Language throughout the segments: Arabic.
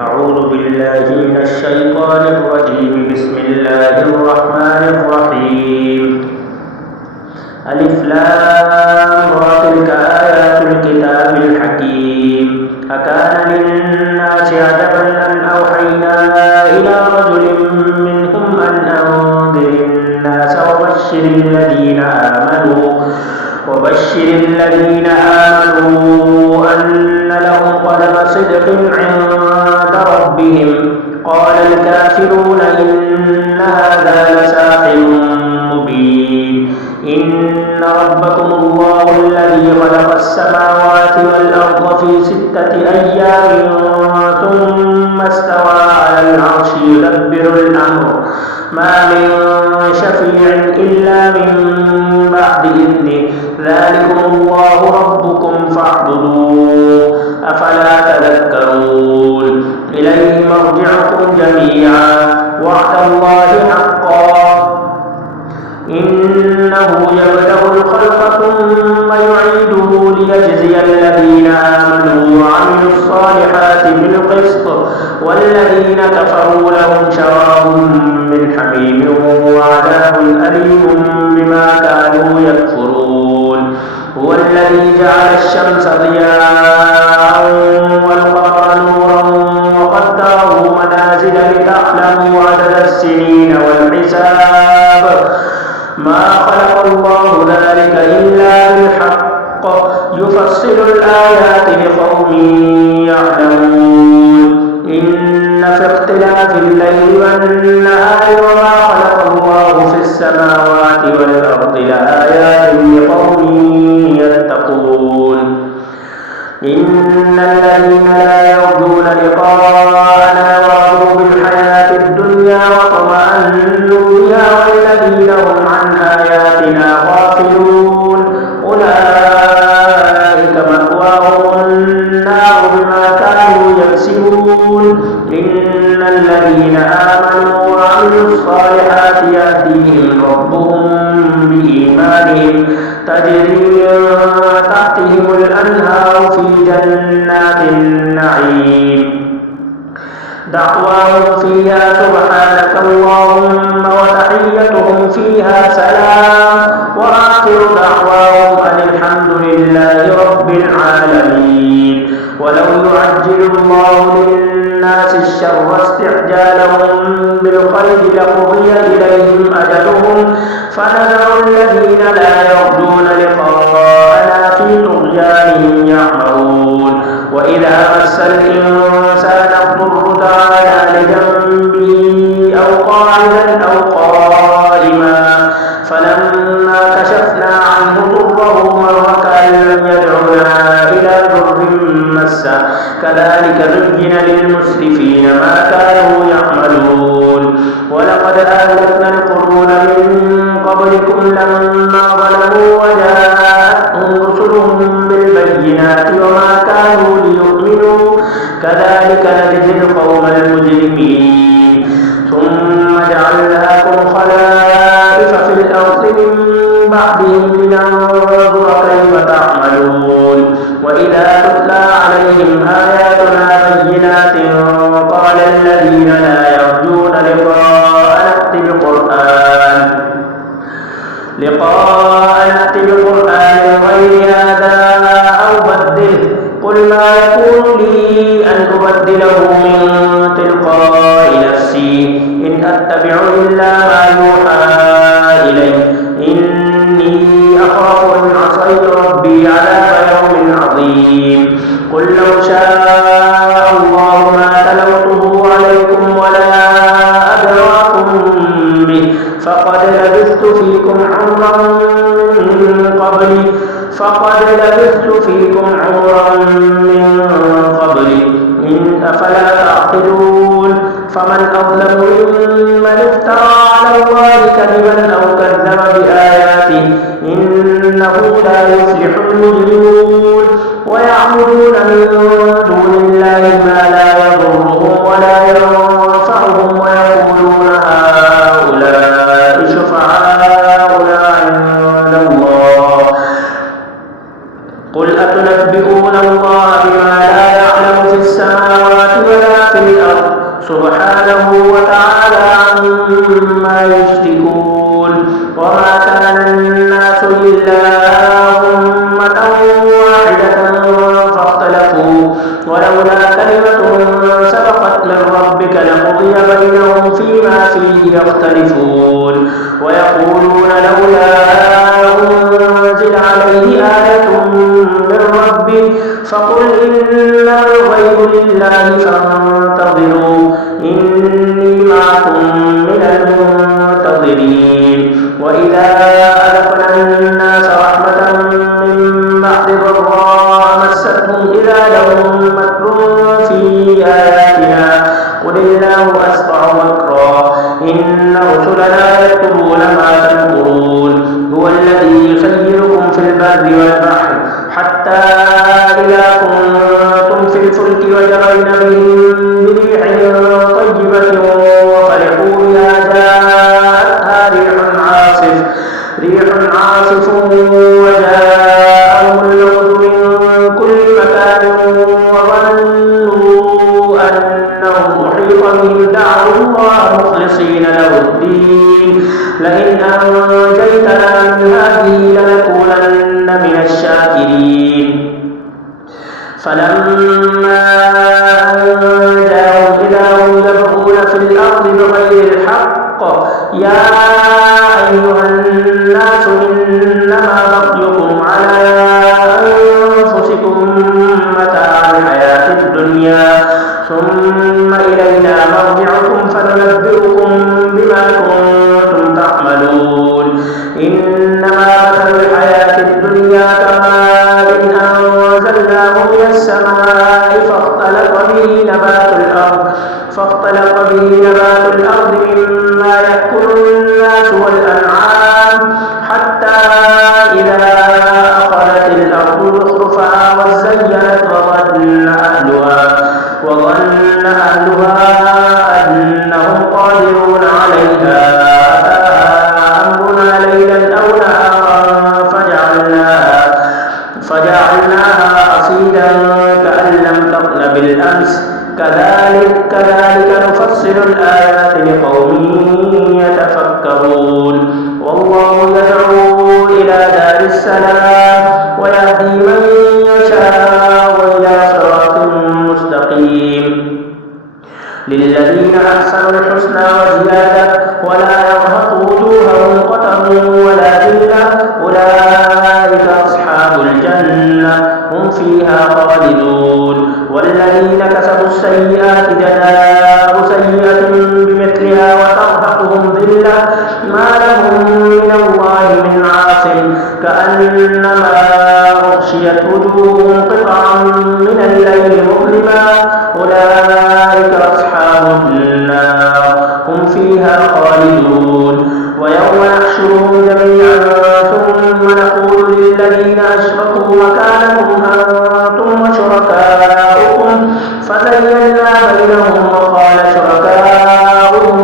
أعوذ بالله من الشيطان الرجيم. بسم الله الرحمن الرحيم. ألف لام را تلك آيات الكتاب الحكيم. أكان للناس عجبا أن أوحينا إلى رجل منهم أن أنذر الناس وبشر الذين آمنوا أن لهم قدم صدق عند ربهم. قال الكافرون إن هذا لساحر مبين. إن ربكم الله الذي خلق السماوات والأرض في 6 أيام ثم استوى على العرش يدبر الأمر ما من شفيع إلا من بعد إذنه ذلكم الله ربكم فاعبدوه أفلا تذكرون. إليه مرجعكم جميعا وعد الله حقا إنه يبدأ الخلق ثم يعيده ليجزي الذين آمنوا وعملوا الصالحات بالقسط والذين كفروا لهم شراب من حميم وعذاب أليم بما كانوا يكفرون. هو الذي جعل الشمس ضياء والقمر نورا وقدره منازل لتعلموا عدد السنين والحساب ما خلق الله ذلك إلا بالحق يفصل الآيات لقوم يعلمون. إن في اختلاف الليل والنهار وما خلق الله في السماوات والأرض لآيات لقوم يتقون. إن الذين لا يرجون لقاءنا ورضوا بالحياة الدنيا واطمأنوا بها والذين هم عن آياتنا غافلون أولئك مأواهم النار بما كانوا يكسبون. إن الذين آمنوا وعملوا الصالحات يهديهم ربهم بإيمانهم تجري من تحتهم الأنهار في جنات النعيم دعواهم فيها سبحانك اللهم وتحيتهم فيها سلام وآخر دعواهم أن الحمد لله رب العالمين. ولو يعجل الله للناس الشر استعجالهم بالخير لقضي إليهم أجلهم فنذر الذين لا يرجون لقاءنا في طغيانهم يعمهون. وإذا مس الإنسان الضر دعانا لجنبه أو قاعدا أو قائما فلما كشفنا عنه ضره مر كأن لم يدعنا إلى ضر مسه كذلك زين للمسرفين ما كانوا يعملون. ولقد أهلكنا القرون من قبلكم لما ظلموا وجاءتهم رسلهم بالبينات وما كانوا ليؤمنوا كذلك نجزي القوم المجرمين. ثم جعلناكم خلائف في الأرض من بعدهم لننظر كيف تعملون. وإذا تتلى عليهم آياتنا بينات قال الذين لا يرجون لقاء نأتي بقرآن غير هذا أو بدله قل ما يكون لي أن أبدله من تلقاء نفسي إن أتبع إلا ما يوحى إلي إني أخاف إن عصيت ربي عذاب يوم عظيم. قل لو شاء الله ما تلوته عليكم ولا أدراكم به فقد لبثت فيكم عمرا من قبلي إن أفلا تعقلون. فمن أظلم ممن افترى على الله كذبا أو كذب بآياته إنه لا يفلح المجرمون. ويعبدون من دون الله ما لا يضرهم ولا ينفعهم ويقولون هؤلاء شفعاؤنا عند الله قل أتنبئون الله بما لا يعلم في السماوات ولا في الأرض سبحانه وتعالى عما يشركون. وما كان الناس إلا أمة واحدة فاختلفوا ولولا كلمة سبقت من ربك لقضي بينهم فيما فيه يختلفون. ويقولون لولا أنزل عليه آية من ربه فقل إنما الغيب لله فانتظروا إني معكم من المنتظرين. وإذا أذقنا الناس رحمة من بعد ضراء مستهم إذا لهم مكر في آياتنا قل الله أسرع مكرا إن رسلنا يكتبون ما تمكرون. هو الذي يسيركم في البر والبحر حتى إذا كنتم في الفلك وجرين بهم بريح طيبة وفرحوا بها جاءتها ريح عاصف وجاءهم الموت من كل مكان وظنوا أنهم أحيط بهم دعوا الله مخلصين له الدين لئن أنجيتنا من هذه لنكونن من الشاكرين. فلما أنجاهم إذا هم يبغون في الأرض بغير الحق يا أيها الناس إنما بغيكم على أنفسكم متاع الحياة الدنيا ثم إلينا مرجعكم فننبئكم بما كنتم تعملون. إنما مثل الحياة الدنيا كماء أنزلناه من السماء فاختلط به نبات الأرض مما يأكل الناس والأنعام حتى إذا أخذت الأرض زخرفها وزينت وظن أهلها أنهم قادرون عليها أتاها أمرنا ليلا أو نهارا فجعلناها حصيدا كأن لم تغن بالأمس كذلك نفصل الآيات لقوم يتفكرون. والله يدعو إلى دار السلام ويهدي من يشاء إلى صراط مستقيم. للذين أحسنوا الحسنى وزيادة ولا يرهق وجوههم قتر ولا ذلة أولئك أصحاب الجنة هم فيها خالدون. والذين كسبوا السيئات جزاء سيئة بمثلها وترهقهم ذلة ما لهم من الله من عاصم كأنما أغشيت وجوههم قطعا من الليل مظلما أولئك أصحاب النار هم فيها خالدون. ويوم نحشرهم جميعا ثم نقول للذين أشركوا مكانكم أنتم وشركاؤكم فزينا بينهم وقال شركاؤهم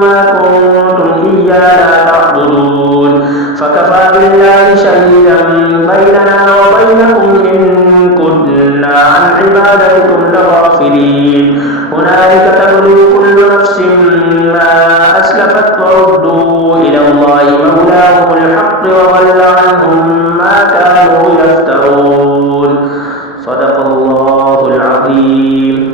ما كنتم إيانا تعبدون فكفى بالله شهيدا بيننا وبينكم إن كنا عن عبادتكم لغافلين. هنالك تبلو كل نفس ما أسلفت وردوا إلى الله مولاهم الحق وضل عنهم ما كانوا يفترون. صدق الله العظيم.